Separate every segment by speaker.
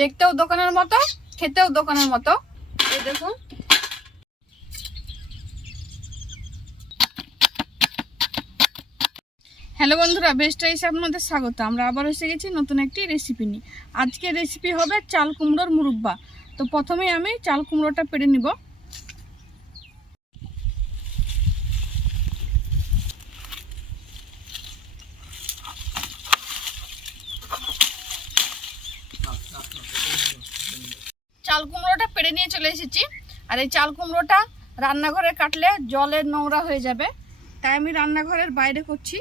Speaker 1: দেখতেও দোকানের মতো, খেতেও দোকানের মতো। এই দেখুন। হ্যালো বন্ধুরা বেস্ট রাইস আপনাদের স্বাগত। আমরা আবার এসে গেছি নতুন একটি রেসিপি নিয়ে। আজকে রেসিপি হবে চাল কুমড়োর মুরব্বা। তো প্রথমেই আমি চাল কুমড়োটা পেড়ে নিব। চাল কুমড়োটা পেড়ে নিয়ে চলে এসেছি। আর এই চাল কুমড়োটা রান্নাঘরে কাটলে জলের নোংরা হয়ে যাবে। তাই আমি রান্নাঘরের বাইরে করছি।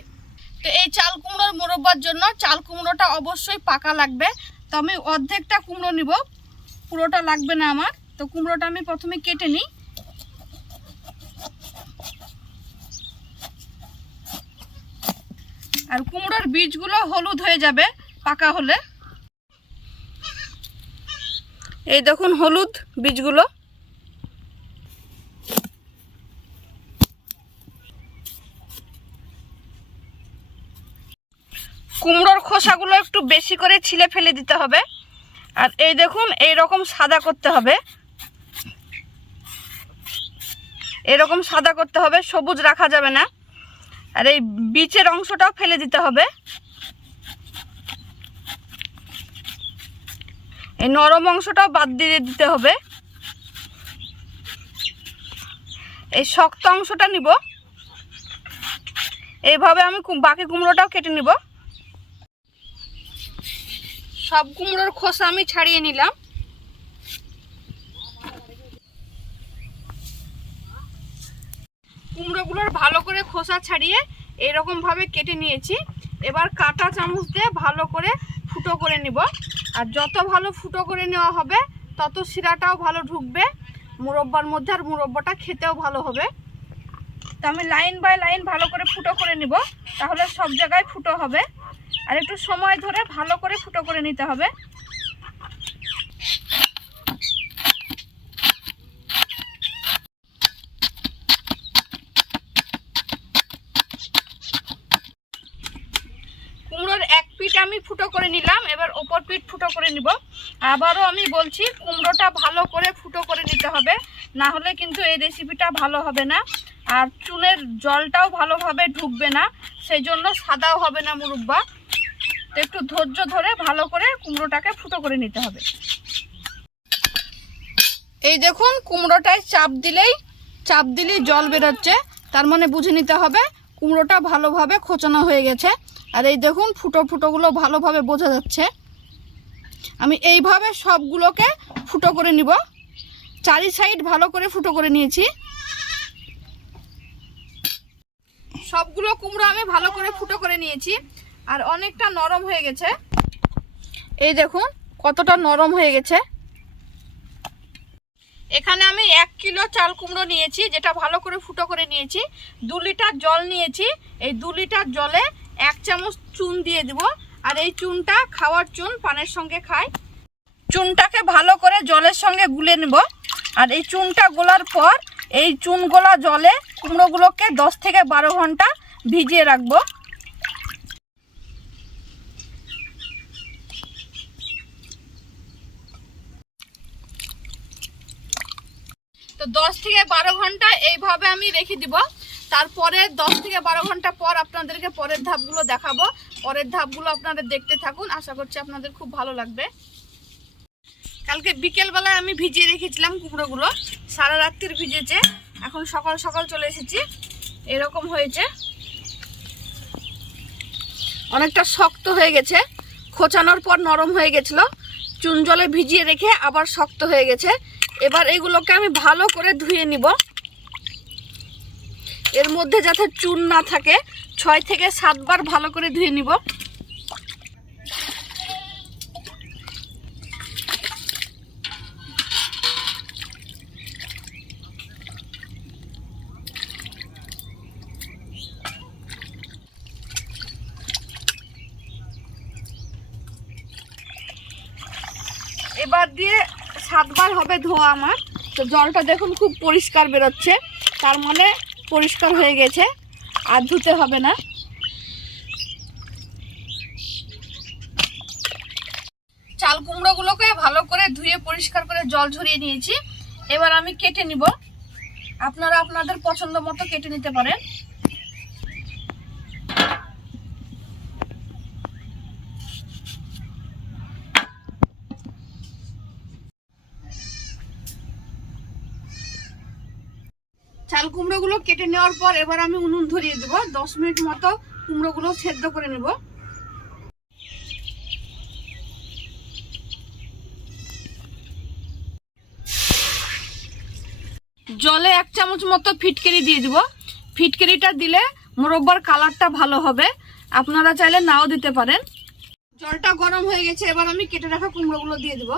Speaker 1: তো এই চাল কুমড়োর মোরব্বার জন্য চাল কুমড়োটা অবশ্যই পাকা লাগবে। তো আমি অর্ধেকটা কুমড়ো নিব। পুরোটা লাগবে না আমার। তো কুমড়োটা আমি প্রথমে কেটে নিই। আর কুমড়োর বীজগুলো হলুদ হয়ে যাবে পাকা হলে। এই দেখুন হলুদ বীজগুলো। কুমড়োর খোসাগুলো একটু বেশি করে ছিলে ফেলে দিতে হবে। আর এই দেখুন এই রকম সাদা করতে হবে। এরকম সাদা করতে হবে, সবুজ রাখা যাবে না। আর এই বীচের অংশটাও ফেলে দিতে হবে। এই নরম অংশটাও বাদ দিয়ে দিতে হবে। এই শক্ত অংশটা নিব। এইভাবে আমি বাকি কুমড়োটাও কেটে নিব। সব কুমড়োর খোসা আমি ছাড়িয়ে নিলাম। কুমড়োগুলোর ভালো করে খোসা ছাড়িয়ে এরকম ভাবে কেটে নিয়েছি। এবার কাঁটা চামচ দিয়ে ভালো করে ফুটো করে নিব। আর যত ভালো ফুটো করে নেওয়া হবে, তত শিরাটাও ভালো ঢুকবে। মুরব্বার মধ্যে আর মুরব্বাটা খেতেও ভালো হবে। তো আমি লাইন বাই লাইন ভালো করে ফুটো করে নিব, তাহলে সব জায়গায় ফুটো হবে। আর একটু সময় ধরে ভালো করে ফুটো করে নিতে হবে কুমড়োর এক পিঠ আমি ফুটো করে নিলাম, এবার ওপর পিঠ ফুটো করে নিব। আবারও আমি বলছি, কুমড়োটা ভালো করে ফুটো করে নিতে হবে, না হলে কিন্তু এই রেসিপিটা ভালো হবে না। আর চুনের জলটাও ভালোভাবে ঢুকবে না সেই জন্য সাদাও হবে না মুরব্বা। তো একটু ধৈর্য ধরে ভালো করে কুমড়োটাকে ফুটো করে নিতে হবে। এই দেখুন, কুমড়োটায় চাপ দিলেই চাপ দিলেই জল বেরোচ্ছে। তার মানে বুঝে নিতে হবে কুমড়োটা ভালোভাবে খোঁচানো হয়ে গেছে। আর এই দেখুন, ফুটো ফুটোগুলো ভালোভাবে বোঝা যাচ্ছে। আমি এইভাবে সবগুলোকে ফুটো করে নিব। চারি সাইড ভালো করে ফুটো করে নিয়েছি। সবগুলো কুমড়ো আমি ভালো করে ফুটো করে নিয়েছি। আর অনেকটা নরম হয়ে গেছে। এই দেখুন, কতটা নরম হয়ে গেছে। এখানে আমি এক কিলো চাল কুমড়ো নিয়েছি, যেটা ভালো করে ফুটো করে নিয়েছি। দু লিটার জল নিয়েছি, এই দু লিটার জলে এক চামচ চুন দিয়ে দিব। আর এই চুনটা খাওয়ার চুন পানের সঙ্গে খাই। চুনটাকে ভালো করে জলের সঙ্গে গুলে নেব। আর এই চুনটা গোলার পর এই চুন গোলা জলে কুমড়োগুলোকে দশ থেকে বারো ঘণ্টা ভিজিয়ে রাখব। দশ থেকে বারো ঘণ্টা এইভাবে আমি রেখে দিব। তারপরে দশ থেকে বারো ঘণ্টা পর আপনাদেরকে পরের ধাপগুলো দেখাবো। পরের ধাপগুলো আপনারা দেখতে থাকুন। আশা করছি আপনাদের খুব ভালো লাগবে। কালকে বিকেলবেলায় আমি ভিজিয়ে রেখেছিলাম কুমড়োগুলো। সারা রাত্রির ভিজেছে। এখন সকাল সকাল চলে এসেছি। এরকম হয়েছে। অনেকটা শক্ত হয়ে গেছে। খোঁচানোর পর নরম হয়ে গেছিল। চুন জলে ভিজিয়ে রেখে আবার শক্ত হয়ে গেছে। এবার এগুলোকে আমি ভালো করে ধুয়ে নিব। এর মধ্যে যাতে চুন না থাকে, ছয় থেকে সাতবার ভালো করে ধুয়ে নিব। এবার দিয়ে সাতবার হবে ধোয়া আমার। তো জলটা দেখুন খুব পরিষ্কার বেরোচ্ছে। তার মানে পরিষ্কার হয়ে গেছে, আর ধুতে হবে না। চাল কুমড়োগুলোকে ভালো করে ধুয়ে পরিষ্কার করে জল ঝরিয়ে নিয়েছি। এবার আমি কেটে নিব। আপনারা আপনাদের পছন্দ মতো কেটে নিতে পারেন। চাল কুমড়োগুলো কেটে নেওয়ার পর এবার আমি উনুন ধরিয়ে দেবো। দশ মিনিট মতো কুমড়োগুলো সেদ্ধ করে নেব। জলে এক চামচ মতো ফিটকিরি দিয়ে দিব। ফিটকিরিটা দিলে মোরব্বার কালারটা ভালো হবে। আপনারা চাইলে নাও দিতে পারেন। জলটা গরম হয়ে গেছে, এবার আমি কেটে রাখা কুমড়োগুলো দিয়ে দিব।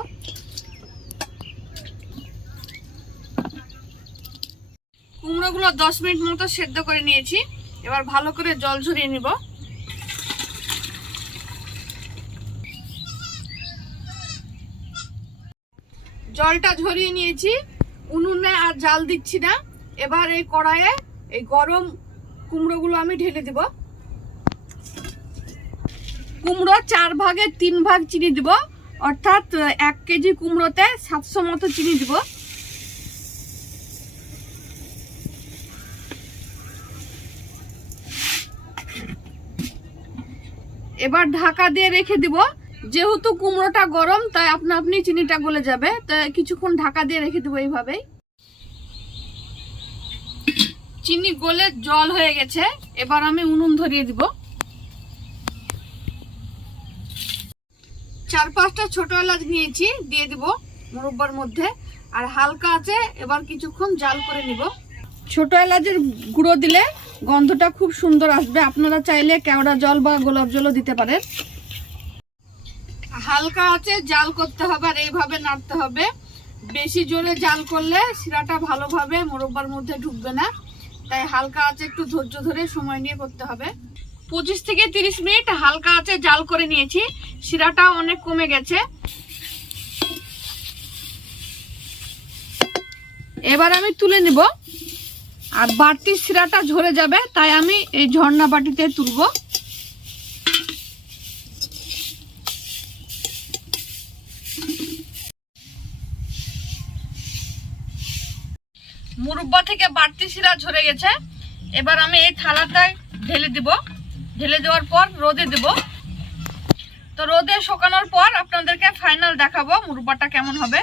Speaker 1: কুমড়োগুলো দশ মিনিট মতো সেদ্ধ করে নিয়েছি। এবার ভালো করে জল ঝরিয়ে নিব। জলটা ঝরিয়ে নিয়েছি। উনুনে আর জাল দিচ্ছি না। এবার এই কড়াইয়ে এই গরম কুমড়োগুলো আমি ঢেলে দিব। কুমড়ো চার ভাগে তিন ভাগ চিনি দিব। অর্থাৎ এক কেজি কুমড়োতে সাতশো মতো চিনি দিব। এবার ঢাকা দিয়ে রেখে দিব। যেহেতু কুমড়োটা গরম, তাই আপনা আপনি চিনিটা গলে যাবে। তাই কিছুক্ষণ ঢাকা দিয়ে রেখে দেবো এইভাবেই। চিনি গলে জল হয়ে গেছে। এবার আমি উনুন ধরিয়ে দিব। চার পাঁচটা ছোট এলাচ নিয়েছি, দিয়ে দিব মুরব্বার মধ্যে। আর হালকা আছে, এবার কিছুক্ষণ জাল করে নিব। ছোট এলাচের গুঁড়ো দিলে গন্ধটা খুব সুন্দর আসবে। আপনারা চাইলে কেওড়া জল বা গোলাপ জলও দিতে পারেন। হালকা আছে, জাল করতে হবে আর এইভাবে নাড়তে হবে। বেশি জোরে জাল করলে শিরাটা ভালোভাবে মোরব্বার মধ্যে ঢুকবে না। তাই হালকা আছে, একটু ধৈর্য ধরে সময় নিয়ে করতে হবে। পঁচিশ থেকে তিরিশ মিনিট হালকা আছে, জাল করে নিয়েছি। শিরাটা অনেক কমে গেছে। এবার আমি তুলে নিব। আর বাড়তি শিরাটা ঝরে যাবে, তাই আমি এই ঝর্ণা বাটিতে তুলবো। মুরব্বা থেকে বাড়তি শিরা ঝরে গেছে। এবার আমি এই থালাটায় ঢেলে দিব। ঢেলে দেওয়ার পর রোদে দেব। তো রোদে শুকানোর পর আপনাদেরকে ফাইনাল দেখাবো মুরব্বাটা কেমন হবে।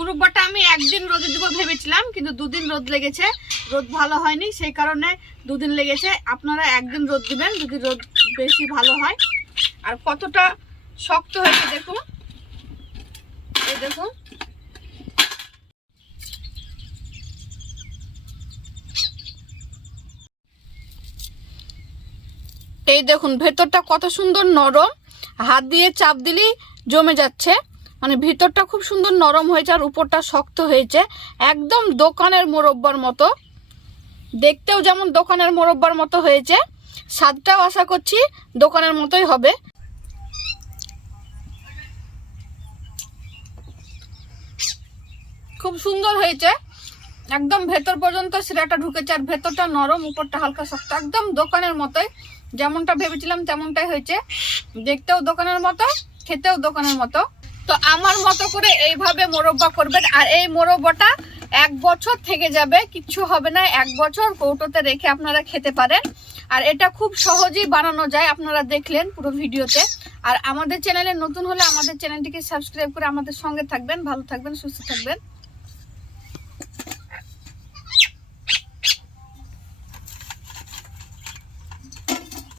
Speaker 1: মুরব্বাটা আমি একদিন রোদে দিব ভেবেছিলাম, কিন্তু দুদিন রোদ লেগেছে। রোদ ভালো হয়নি, সেই কারণে দুদিন লেগেছে। আপনারা একদিন রোদ দিবেন, যদি রোদ বেশি ভালো হয়। আর কতটা শক্ত হয়েছে দেখুন। এই দেখুন। এই দেখুন, ভেতরটা কত সুন্দর নরম। হাত দিয়ে চাপ দিলেই জমে যাচ্ছে। মানে ভিতরটা খুব সুন্দর নরম হয়েছে আর উপরটা শক্ত হয়েছে। একদম দোকানের মোরব্বার মতো। দেখতেও যেমন দোকানের মোরব্বার মতো হয়েছে। স্বাদটাও আশা করছি দোকানের মতোই হবে। খুব সুন্দর হয়েছে। একদম ভেতর পর্যন্ত শিরাটা ঢুকেছে আর ভেতরটা নরম, উপরটা হালকা শক্ত। একদম দোকানের মতোই। যেমনটা ভেবেছিলাম তেমনটাই হয়েছে। দেখতেও দোকানের মতো, খেতেও দোকানের মতো। তো আমার মতো করে এইভাবে মোরব্বা করবেন। আর এই মোরব্বাটা এক বছর থেকে যাবে, কিচ্ছু হবে না। এক বছর কৌটোতে রেখে আপনারা খেতে পারেন। আর এটা খুব সহজেই বানানো যায়, আপনারা দেখলেন পুরো ভিডিওতে। আর আমাদের চ্যানেলে নতুন হলে আমাদের চ্যানেলটিকে সাবস্ক্রাইব করে আমাদের সঙ্গে থাকবেন। ভালো থাকবেন, সুস্থ থাকবেন।